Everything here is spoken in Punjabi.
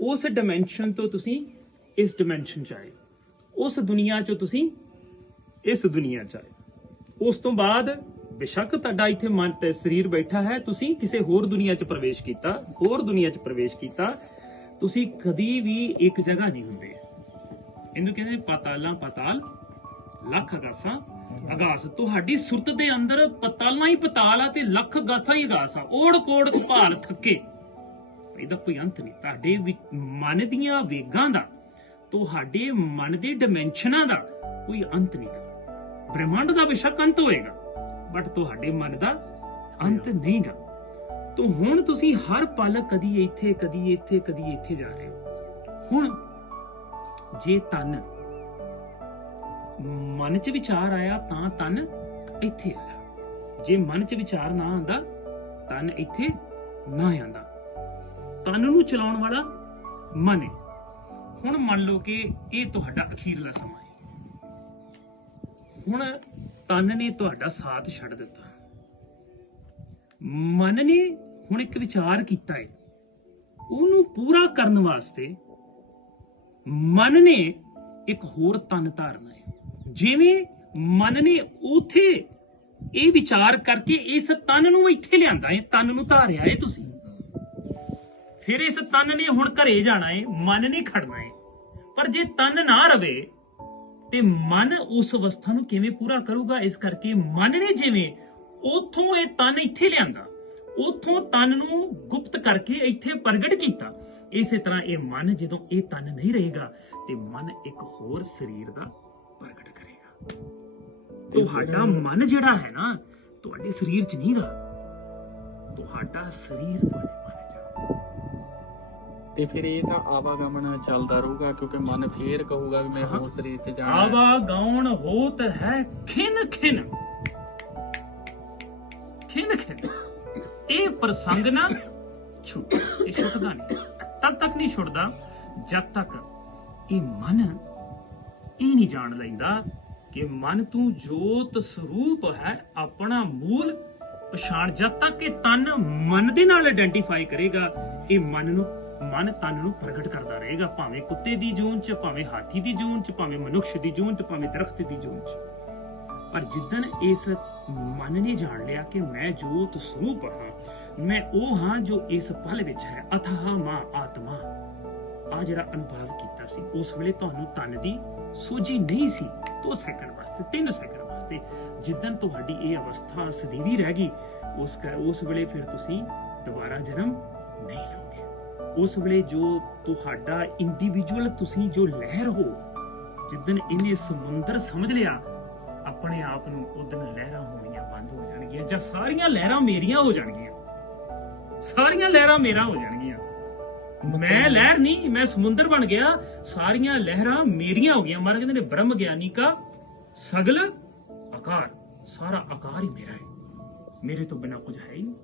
ਉਸ ਡਾਈਮੈਂਸ਼ਨ ਤੋਂ ਤੁਸੀਂ ਇਸ ਡਾਈਮੈਂਸ਼ਨ ਚ ਆਏ। ਉਸ ਦੁਨੀਆ ਚੋਂ ਤੁਸੀਂ ਇਸ ਦੁਨੀਆ ਚ ਆਏ। ਉਸ ਤੋਂ ਬਾਅਦ ਬੇਸ਼ੱਕ ਤੁਹਾਡਾ ਇੱਥੇ ਮਨ ਤੇ ਸਰੀਰ ਬੈਠਾ ਹੈ, ਤੁਸੀਂ ਕਿਸੇ ਹੋਰ ਦੁਨੀਆ ਚ ਪ੍ਰਵੇਸ਼ ਕੀਤਾ, ਹੋਰ ਦੁਨੀਆ ਚ ਪ੍ਰਵੇਸ਼ ਕੀਤਾ, ਤੁਸੀਂ ਕਦੀ ਵੀ ਇੱਕ ਜਗ੍ਹਾ ਨਹੀਂ ਹੁੰਦੇ। ਇਹਨੂੰ ਕਹਿੰਦੇ ਪਤਾਲਾਂ ਪਤਾਲ, ਲੱਖ ਅਗਾਸਾਂ। ਅਗਾਸ, ਤੁਹਾਡੀ ਸੁਰਤ ਦੇ ਅੰਦਰ ਪਤਾਲਾਂ ਹੀ ਪਤਾਲ ਆ ਤੇ ਲੱਖ ਅਗਾਸਾਂ ਹੀ ਅਗਾਸ ਆ। ਓੜ ਕੋੜ ਭਾਲ ਥੱਕੇ। ਇਹਦਾ ਕੋਈ ਅੰਤ ਨਹੀਂ। ਤੁਹਾਡੇ ਮਨ ਦੀਆਂ ਵੇਗਾਂ ਦਾ ਤੁਹਾਡੇ ਮਨ ਦੇ ਡਾਈਮੈਂਸ਼ਨਾਂ ਦਾ ਕੋਈ ਅੰਤ ਨਹੀਂ। ਬ੍ਰਹਿਮੰਡ ਦਾ ਬੇਸ਼ੱਕ ਅੰਤ ਹੋਏਗਾ ਬਟ ਤੁਹਾਡੇ ਮਨ ਦਾ ਅੰਤ ਨਹੀਂਗਾ ਤੋ ਹੁਣ ਤੁਸੀਂ ਹਰ ਪਲ ਕਦੀ ਇੱਥੇ ਕਦੀ ਇੱਥੇ ਕਦੀ ਇੱਥੇ ਜਾ ਰਹੇ ਹੋ। ਹੁਣ ਜੇ ਤਨ ਮਨ 'ਚ ਵਿਚਾਰ ਆਇਆ ਤਾਂ ਤਨ ਇੱਥੇ ਆਇਆ। ਜੇ ਮਨ 'ਚ ਵਿਚਾਰ ਨਾ ਆਂਦਾ ਤਨ ਇੱਥੇ ਨਾ ਆਂਦਾ ਤਨ ਨੂੰ ਚਲਾਉਣ ਵਾਲਾ ਮਨ ਹੈ। ਹੁਣ ਮੰਨ ਲਓ ਕਿ ਇਹ ਤੁਹਾਡਾ ਅਖੀਰਲਾ ਸਮਾਂ ਹੈ। ਹੁਣ ਤਨ ਨੇ ਤੁਹਾਡਾ ਸਾਥ ਛੱਡ ਦਿੱਤਾ। ਮਨ ਨੇ ਹੁਣ ਇੱਕ ਵਿਚਾਰ ਕੀਤਾ ਹੈ। ਉਹਨੂੰ ਪੂਰਾ ਕਰਨ ਵਾਸਤੇ ਮਨ ਨੇ ਇੱਕ ਹੋਰ ਤਨ ਧਾਰਨਾ ਹੈ। ਜਿਵੇਂ ਮਨ ਨੇ ਉਥੇ ਇਹ ਵਿਚਾਰ ਕਰਕੇ ਇਸ ਤਨ ਨੂੰ ਇੱਥੇ ਲਿਆਂਦਾ ਹੈ, ਤਨ ਨੂੰ ਧਾਰਿਆ ਹੈ ਤੁਸੀਂ। ਫਿਰ ਇਸ ਤਨ ਨੇ ਹੁਣ ਘਰੇ ਜਾਣਾ ਹੈ ਮਨ ਨੇ ਖੜਨਾ ਹੈ ਪਰ ਜੇ ਤਨ ਨਾ ਰਵੇ ਤੇ ਮਨ ਉਸ ਅਵਸਥਾ ਨੂੰ ਕਿਵੇਂ ਪੂਰਾ ਕਰੂਗਾ? ਇਸ ਕਰਕੇ ਮਨ ਨੇ ਜਿਵੇਂ ਉਥੋਂ ਇਹ ਤਨ ਇੱਥੇ ਲਿਆਂਦਾ ਉਥੋਂ ਤਨ ਨੂੰ ਗੁਪਤ ਕਰਕੇ ਇੱਥੇ ਪ੍ਰਗਟ ਕੀਤਾ ਇਸੇ ਤਰ੍ਹਾਂ ਇਹ ਮਨ ਜਦੋਂ ਇਹ ਤਨ ਨਹੀਂ ਰਹੇਗਾ ਤੇ ਮਨ ਇੱਕ ਹੋਰ ਸਰੀਰ ਦਾ ਪ੍ਰਗਟ ਕਰੇਗਾ। ਤੁਹਾਡਾ ਮਨ ਜਿਹੜਾ ਹੈ ਨਾ ਤੁਹਾਡੇ ਸਰੀਰ 'ਚ ਨਹੀਂਗਾ ਤੁਹਾਡਾ ਸਰੀਰ ਤੁਹਾਡੇ ਮਨ। ਤੇ ਫਿਰ ਇਹ ਤਾਂ ਆਵਾਗਮਨ ਚੱਲਦਾ ਰਹੂਗਾ, ਕਿਉਂਕਿ ਮਨ ਫੇਰ ਕਹੂਗਾ ਵੀ ਮੈਂ ਹੋਰ ਸਰੀਰ ਤੇ ਜਾਣਾ। ਹੈ। ਆਵਾ ਗਾਉਣ ਹੋਤ ਹੈ ਖਿਨ ਖਿਨ। ਖਿਨ ਖਿਨ। ਇਹ ਪ੍ਰਸੰਗ ਨਾ ਛੁੱਟ, ਇਹ ਛੁੱਟਦਾ ਨਹੀਂ। ਤਦ ਤੱਕ ਨਹੀਂ ਛੁੱਟਦਾ, ਜਦ ਤੱਕ ਇਹ ਮਨ ਇਹ ਨਹੀਂ ਜਾਣ ਲੈਂਦਾ ਕਿ ਮਨ ਤੂੰ ਜੋਤ ਸਰੂਪ ਹੈ, ਆਪਣਾ ਮੂਲ ਪਛਾਣ। ਜਦ ਤੱਕ ਇਹ ਤਨ ਮਨ ਦੇ ਨਾਲ ਆਇਡੈਂਟੀਫਾਈ ਕਰੇਗਾ, ਇਹ ਮਨ ਨੂੰ ਮਨ ਤਨ ਨੂੰ ਪ੍ਰਗਟ ਕਰਦਾ ਰਹੇਗਾ, ਭਾਵੇਂ ਕੁੱਤੇ ਦੀ ਜੂਨ ਚ, ਭਾਵੇਂ ਹਾਥੀ ਦੀ ਜੂਨ ਚ, ਭਾਵੇਂ ਮਨੁੱਖ ਦੀ ਜੂਨ ਚ, ਭਾਵੇਂ ਦਰਖਤ ਦੀ ਜੂਨ ਚ। ਪਰ ਜਿੱਦਨ ਇਸ ਮਨ ਨੇ ਜਾਣ ਲਿਆ ਕਿ ਮੈਂ ਜੋਤ ਸਰੂਪ ਹਾਂ, ਮੈਂ ਉਹ ਹਾਂ ਜੋ ਇਸ ਪਲ ਵਿੱਚ ਹੈ, ਅਥਾਹ ਮਾ ਆਤਮਾ। ਆ ਜਿਹੜਾ ਅਨੁਭਵ ਕੀਤਾ ਸੀ, ਉਸ ਵੇਲੇ ਤੁਹਾਨੂੰ ਤਨ ਦੀ ਸੋਝੀ ਨਹੀਂ ਸੀ 2 ਸੈਕਿੰਡ ਵਾਸਤੇ 3 ਸੈਕਿੰਡ ਵਾਸਤੇ। ਜਿੱਦਨ ਤੁਹਾਡੀ ਇਹ ਅਵਸਥਾ ਸਦੀਵੀ ਰਹਿ ਗਈ, ਉਸ ਕ- ਉਸ ਵੇਲੇ ਫਿਰ ਤੁਸੀਂ ਦੁਬਾਰਾ ਜਨਮ ਨਹੀਂ ਲਓਗੇ ਉਸ ਵੇਲੇ ਜੋ ਤੁਹਾਡਾ ਇੰਡੀਵਿਜੂਅਲ ਤੁਸੀਂ ਜੋ ਲਹਿਰ ਹੋ ਜਿੱਦਨ ਇਹਨੇ ਸਮੁੰਦਰ ਸਮਝ ਲਿਆ, ਆਪਣੇ ਆਪ ਨੂੰ ਉਦਨ ਲਹਿਰਾਂ ਹੋਣੀਆਂ ਬੰਦ ਹੋ ਜਾਣਗੀਆਂ ਜਾਂ ਸਾਰੀਆਂ ਲਹਿਰਾਂ ਮੇਰੀਆਂ ਹੋ ਜਾਣਗੀਆਂ। ਸਾਰੀਆਂ ਲਹਿਰਾਂ ਮੇਰਾ ਹੋ ਜਾਣਗੀਆਂ। ਮੈਂ ਲਹਿਰ ਨਹੀਂ, ਮੈਂ ਸਮੁੰਦਰ ਬਣ ਗਿਆ, ਸਾਰੀਆਂ ਲਹਿਰਾਂ ਮੇਰੀਆਂ ਹੋ ਗਈਆਂ। ਮਹਾਰਾਜ ਕਹਿੰਦੇ ਨੇ, ਬ੍ਰਹਮ ਗਿਆਨੀ ਕਾ ਸਗਲ ਆਕਾਰ, ਸਾਰਾ ਆਕਾਰ ਹੀ ਮੇਰਾ ਹੈ। ਮੇਰੇ ਤੋਂ ਬਿਨਾ ਕੁਝ ਹੈ ਹੀ ਨਹੀਂ।